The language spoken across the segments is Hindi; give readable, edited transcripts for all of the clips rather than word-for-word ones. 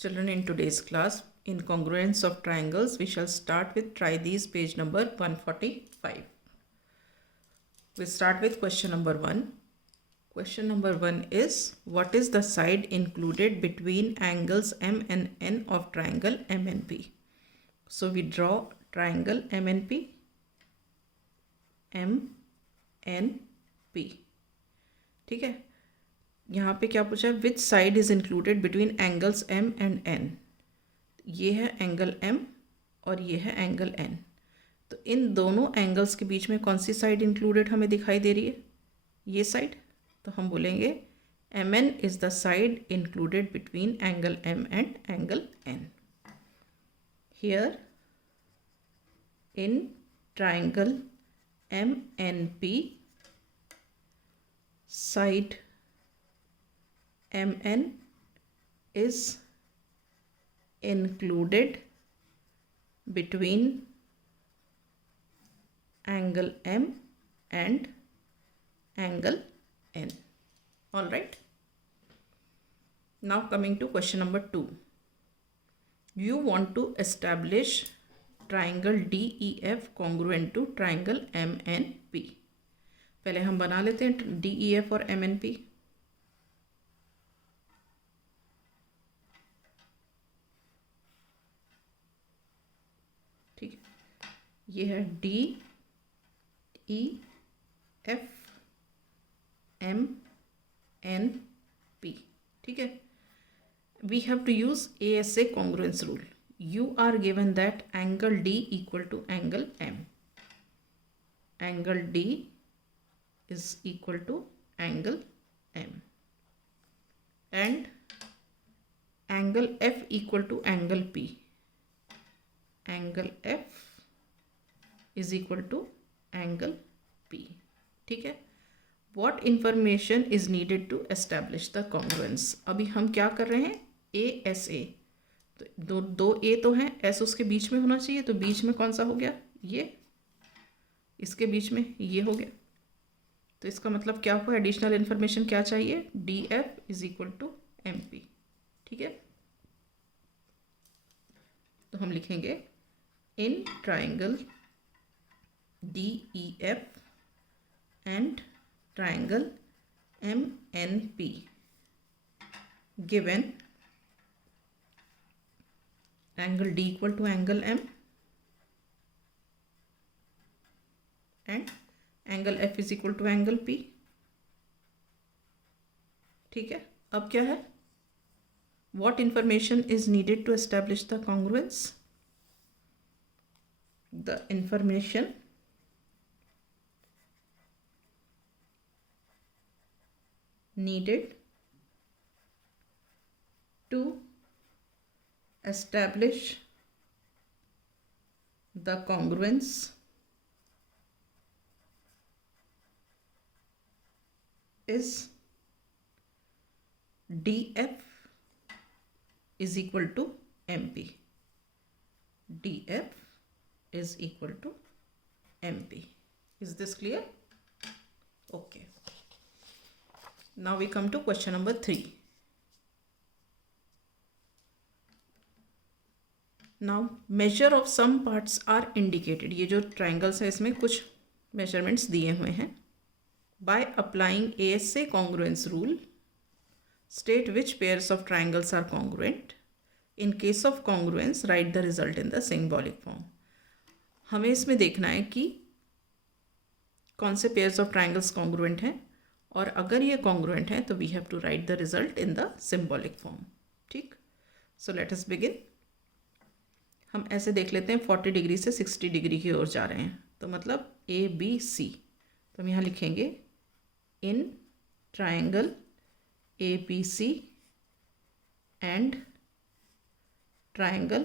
Children, in today's class, in congruence of triangles, we shall start with try these, page number 145. We start with question number 1. Question number 1 is, what is the side included between angles M and N of triangle MNP? So we draw triangle MNP. ठीक है, यहाँ पे क्या पूछा है, which side is included between angles M and N. ये है एंगल M और ये है एंगल N. तो इन दोनों एंगल्स के बीच में कौन सी साइड इंक्लूडेड हमें दिखाई दे रही है? ये साइड. तो हम बोलेंगे MN is the side included between angle M and angle N. Here in triangle MNP, side MN is included between angle M and angle N. All right. Now coming to question number 2. You want to establish triangle DEF congruent to triangle MNP. पहले हम बना लेते हैं DEF और MNP. ठीक है, ये है DEF MNP. ठीक है, we have to use ASA congruence rule. You are given that angle D equal to angle M. Angle D is equal to angle M and angle F equal to angle P. Angle F is equal to angle P. ठीक है, what information is needed to establish the congruence? अभी हम क्या कर रहे हैं? ASA. तो दो A तो हैं, S उसके बीच में होना चाहिए. तो बीच में कौन सा हो गया? ये. इसके बीच में ये हो गया. तो इसका मतलब क्या हुआ? एडिशनल इन्फॉर्मेशन क्या चाहिए? DF is equal to MP. ठीक है, तो हम लिखेंगे in triangle DEF and triangle MNP given angle D equal to angle M and angle F is equal to angle P. ठीक है, अब क्या है? What information is needed to establish the congruence? The information needed to establish the congruence is DF is equal to MP. DF is equal to MP. Is this clear? Okay. Now we come to question number 3. Now measure of some parts are indicated. ये जो triangles है इसमें कुछ measurements दिए हुए हैं. By applying ASA congruence rule, state which pairs of triangles are congruent. In case of congruence, write the result in the symbolic form. हमें इसमें देखना है कि कौन से pairs of triangles congruent हैं, और अगर ये congruent हैं तो we have to write the result in the symbolic form. ठीक, so let us begin. हम ऐसे देख लेते हैं 40 डिग्री से 60 डिग्री की ओर जा रहे हैं, तो मतलब ABC. तो हम यहाँ लिखेंगे in triangle ABC and triangle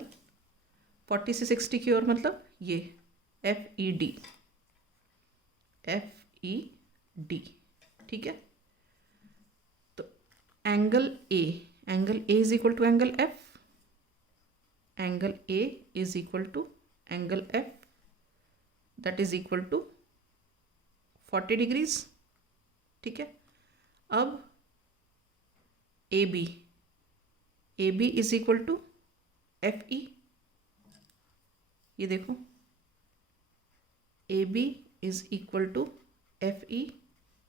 40 से 60 की ओर, मतलब ये FED. ठीक है, तो angle A is equal to angle F. Angle A is equal to angle F, that is equal to 40 degrees. ठीक है, अब AB A B is equal to F E, ये देखो A B is equal to F E,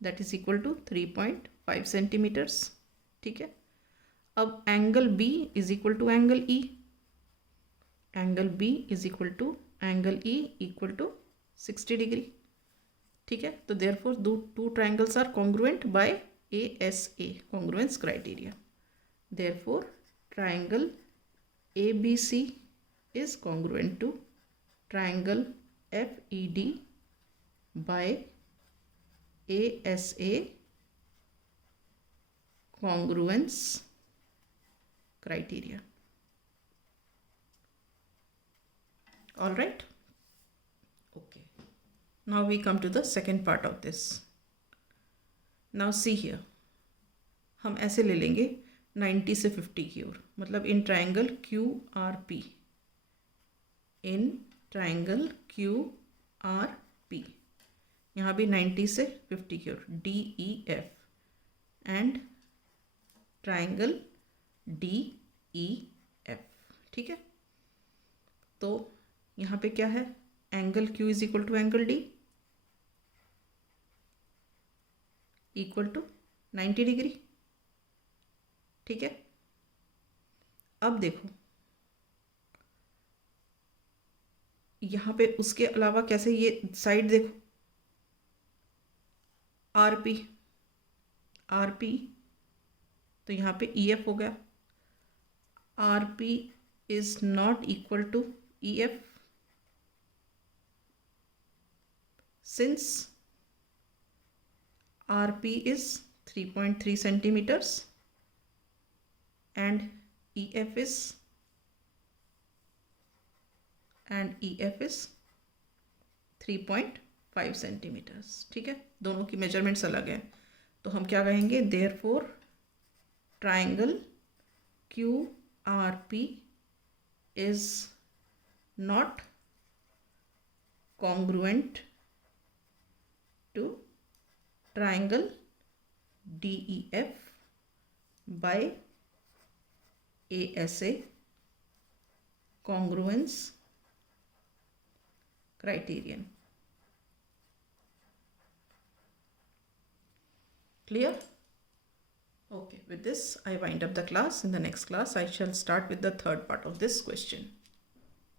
that is equal to 3.5 centimetres, ठीक है। अब angle B is equal to angle E, angle B is equal to angle E equal to 60 degree, ठीक है। तो therefore two triangles are congruent by ASA congruence criteria. Therefore, triangle ABC is congruent to triangle FED by ASA congruence criteria. All right. Okay. Now we come to the second part of this. Now see here, हम ऐसे ले लेंगे 90 से 50 की ओर, मतलब in triangle QRP, in triangle QRP, यहाँ भी 90 से 50 की ओर DEF एंड ट्राइंगल DEF, ठीक है। तो यहाँ पे क्या है, angle Q is equal to angle D equal to 90 degree, ठीक है। अब देखो यहाँ पे उसके अलावा कैसे, ये साइड देखो आरपी, तो यहाँ पे EF हो गया, RP is not equal to EF since RP is 3.3 centimeters and EF is 3.5 centimeters, ठीक है। दोनों की मेजरमेंट्स अलग है, तो हम क्या कहेंगे, therefore triangle QRP is not congruent to triangle DEF by ASA congruence criterion. Clear? Okay, with this I wind up the class. In the next class I shall start with the third part of this question.